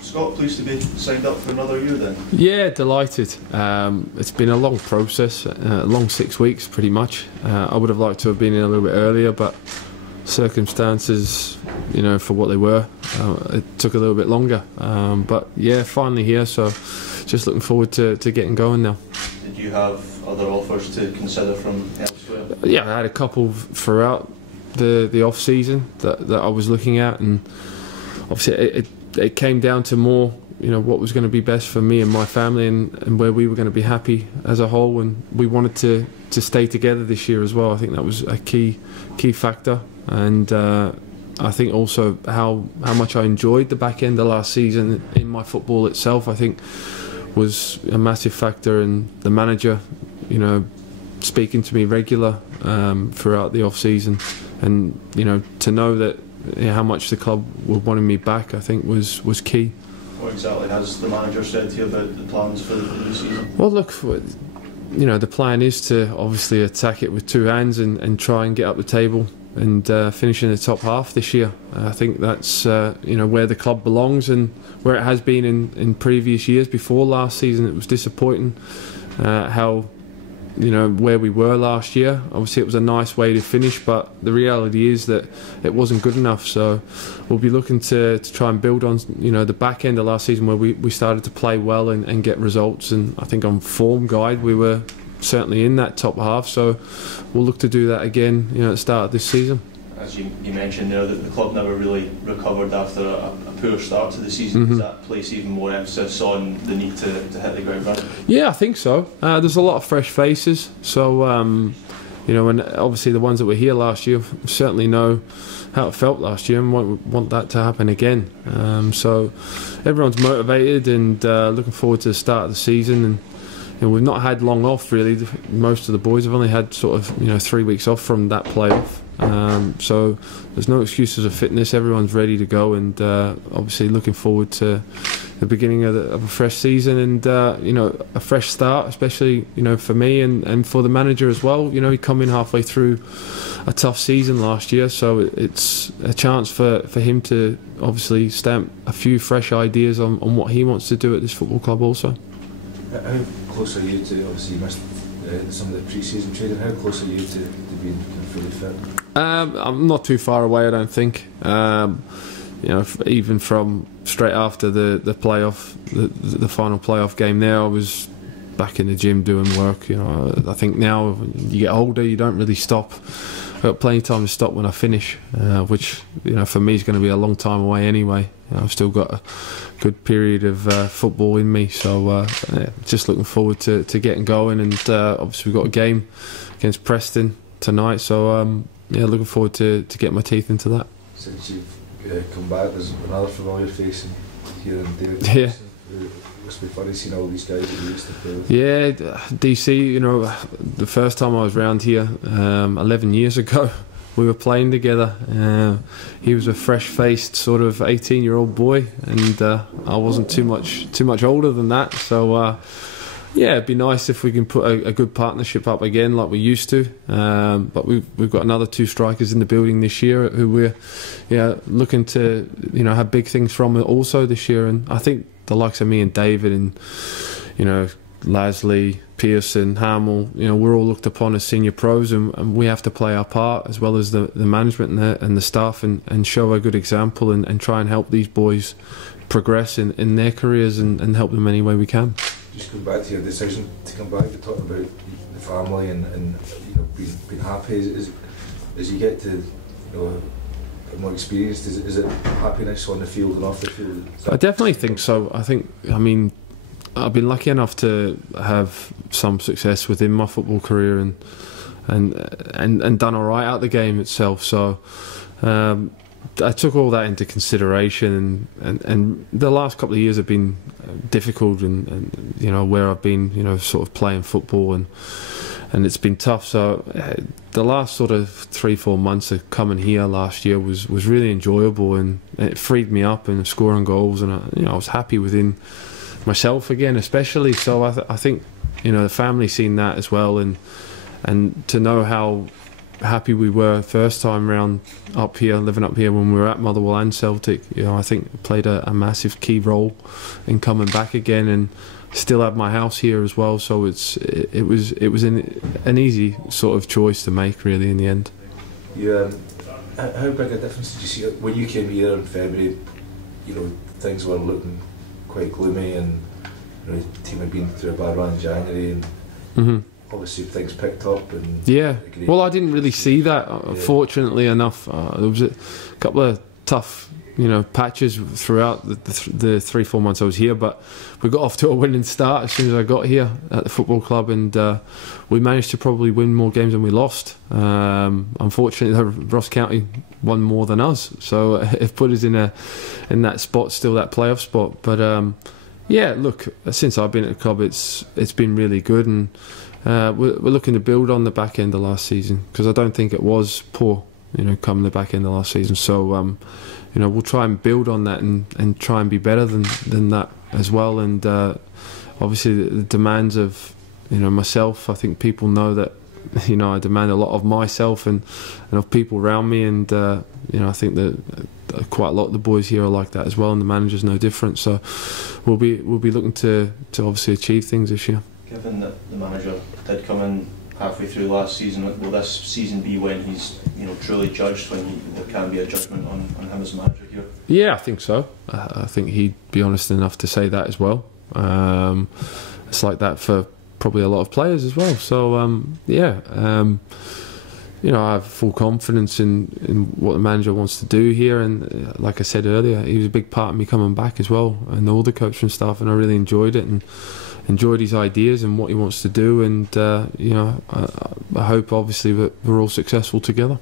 Scott, pleased to be signed up for another year then? Yeah, delighted. It's been a long process, a long 6 weeks pretty much. I would have liked to have been in a little bit earlier, but circumstances, for what they were, it took a little bit longer. But yeah, finally here, so just looking forward to getting going now. Did you have other offers to consider from elsewhere? Yeah, I had a couple throughout the off season that I was looking at, and obviously it came down to more, what was going to be best for me and my family, and where we were going to be happy as a whole, and we wanted to stay together this year as well. I think that was a key factor, and I think also how much I enjoyed the back end of last season in my football itself, I think was a massive factor, and the manager, speaking to me regular throughout the off season, and to know that how much the club were wanting me back, I think was key. What exactly has the manager said to you about the plans for the new season? Well, look, the plan is to obviously attack it with two hands and try and get up the table and finish in the top half this year. I think that's where the club belongs, and where it has been in previous years. Before last season, it was disappointing how where we were last year. Obviously it was a nice way to finish, but the reality is that it wasn't good enough, so we'll be looking to try and build on the back end of last season, where we started to play well and get results, and I think on form guide we were certainly in that top half, so we'll look to do that again at the start of this season. As you mentioned there, that the club never really recovered after a poor start to the season. Does that place even more emphasis on the need to hit the ground running? Yeah, I think so. There's a lot of fresh faces, so and obviously the ones that were here last year certainly know how it felt last year and want that to happen again. So everyone's motivated and looking forward to the start of the season, and we've not had long off really. Most of the boys have only had sort of 3 weeks off from that playoff. So there's no excuses of fitness. Everyone's ready to go, and obviously looking forward to the beginning of a fresh season, and a fresh start, especially for me and for the manager as well. He come in halfway through a tough season last year, so it's a chance for him to obviously stamp a few fresh ideas on what he wants to do at this football club also. How close are you to, obviously you missed some of the pre-season training, how close are you to being fully fit? I'm not too far away, I don't think. Even from straight after the playoff, the final playoff game there, I was back in the gym doing work. I think now you get older, you don't really stop. I've got plenty of time to stop when I finish, which for me is going to be a long time away anyway. I've still got a good period of football in me, so just looking forward to getting going. And obviously we've got a game against Preston tonight, so looking forward to getting my teeth into that. Since you've come back, there's another familiar face here in David. Yeah. It must be funny seeing all these guys that you used to play with. Yeah, DC, the first time I was round here 11 years ago, we were playing together. He was a fresh-faced sort of 18-year-old boy, and I wasn't too much older than that, so it'd be nice if we can put a good partnership up again like we used to. But we've got another two strikers in the building this year who we're looking to have big things from also this year. And I think the likes of me and David and Lasley, Pearson, Hamill, we're all looked upon as senior pros, and we have to play our part as well as the management and the staff, and show a good example and try and help these boys progress in their careers and help them any way we can. Just going back to your decision to come back, to talk about the family and being happy, as you get to more experienced, is it happiness on the field and off the field? I definitely think so. I've been lucky enough to have some success within my football career and done all right out the game itself. So I took all that into consideration, and the last couple of years have been difficult, and where I've been sort of playing football, and it's been tough. So the last sort of 3-4 months of coming here last year was really enjoyable, and it freed me up and scoring goals, and I was happy within myself again, especially. So I think the family seen that as well, and to know how happy we were first time round up here, living up here when we were at Motherwell and Celtic. You know, I think it played a massive key role in coming back again, and still have my house here as well. So it was an easy sort of choice to make, really, in the end. You, how big a difference did you see when you came here in February? You know, things were looking quite gloomy, and you know, the team had been through a bad run in January, and obviously things picked up. And yeah, well, I didn't really see that, fortunately enough. There was a couple of tough, you know, patches throughout the 3-4 months I was here, but we got off to a winning start as soon as I got here at the football club, and we managed to probably win more games than we lost. Unfortunately, Ross County won more than us, so it put us in that spot, still that playoff spot. But yeah, look, since I've been at the club, it's been really good, and we're looking to build on the back end of last season, because I don't think it was poor, you know, coming the back end of last season. So you know, we'll try and build on that and try and be better than that as well. And obviously the demands of, you know, myself, I think people know that, you know, I demand a lot of myself and of people around me, and you know, I think that quite a lot of the boys here are like that as well, and the manager's no different. So we'll be looking to obviously achieve things this year. Given that the manager did come in halfway through last season, will this season be when he's, you know, truly judged, when there can be a judgment on him as manager here? Yeah, I think so. I think he'd be honest enough to say that as well. It's like that for probably a lot of players as well. So yeah, you know, I have full confidence in what the manager wants to do here, and like I said earlier, he was a big part of me coming back as well, and all the coaching staff, and I really enjoyed it and enjoyed his ideas and what he wants to do, and you know, I hope obviously that we're all successful together.